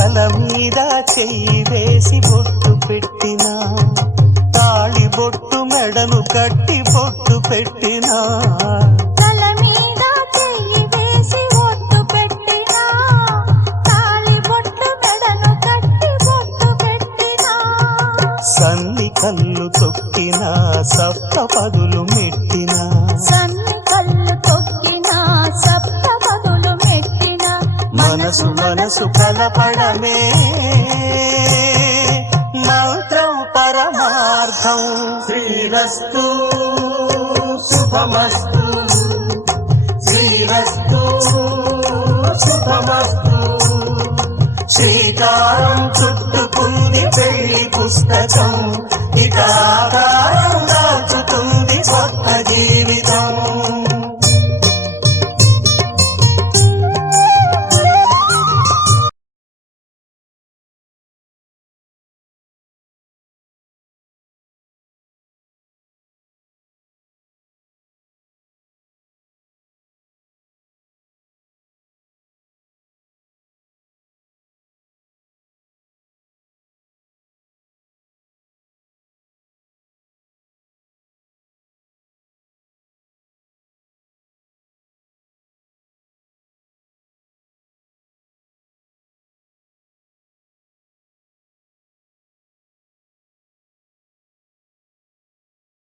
తల మీద చెయ్యి వేసి బొట్టు పెట్టినా, తాళి బొట్టు మెడను కట్టి బొట్టు పెట్టినా, తల మీద చెయ్యి వేసి బొట్టు పెట్టినా, తాళి బొట్టు మెడను కట్టి బొట్టు పెట్టినా, సన్ని కళ్ళు తొక్కినా సప్త పదులు మెట్టినా, సన్ని కళ్ళు తొక్కినా సప్త పదులు మెట్టినా, మనసు మనసు కలపడమే మంత్రం పరమార్థం. శ్రీరస్తు శుభమస్తు, శ్రీరస్తు శుభమస్తు. శ్రీకారం చుట్టుకుంది పెళ్లి పుస్తకం, ఇక ఆకారం దాచుతుంది కొత్త జీవితం.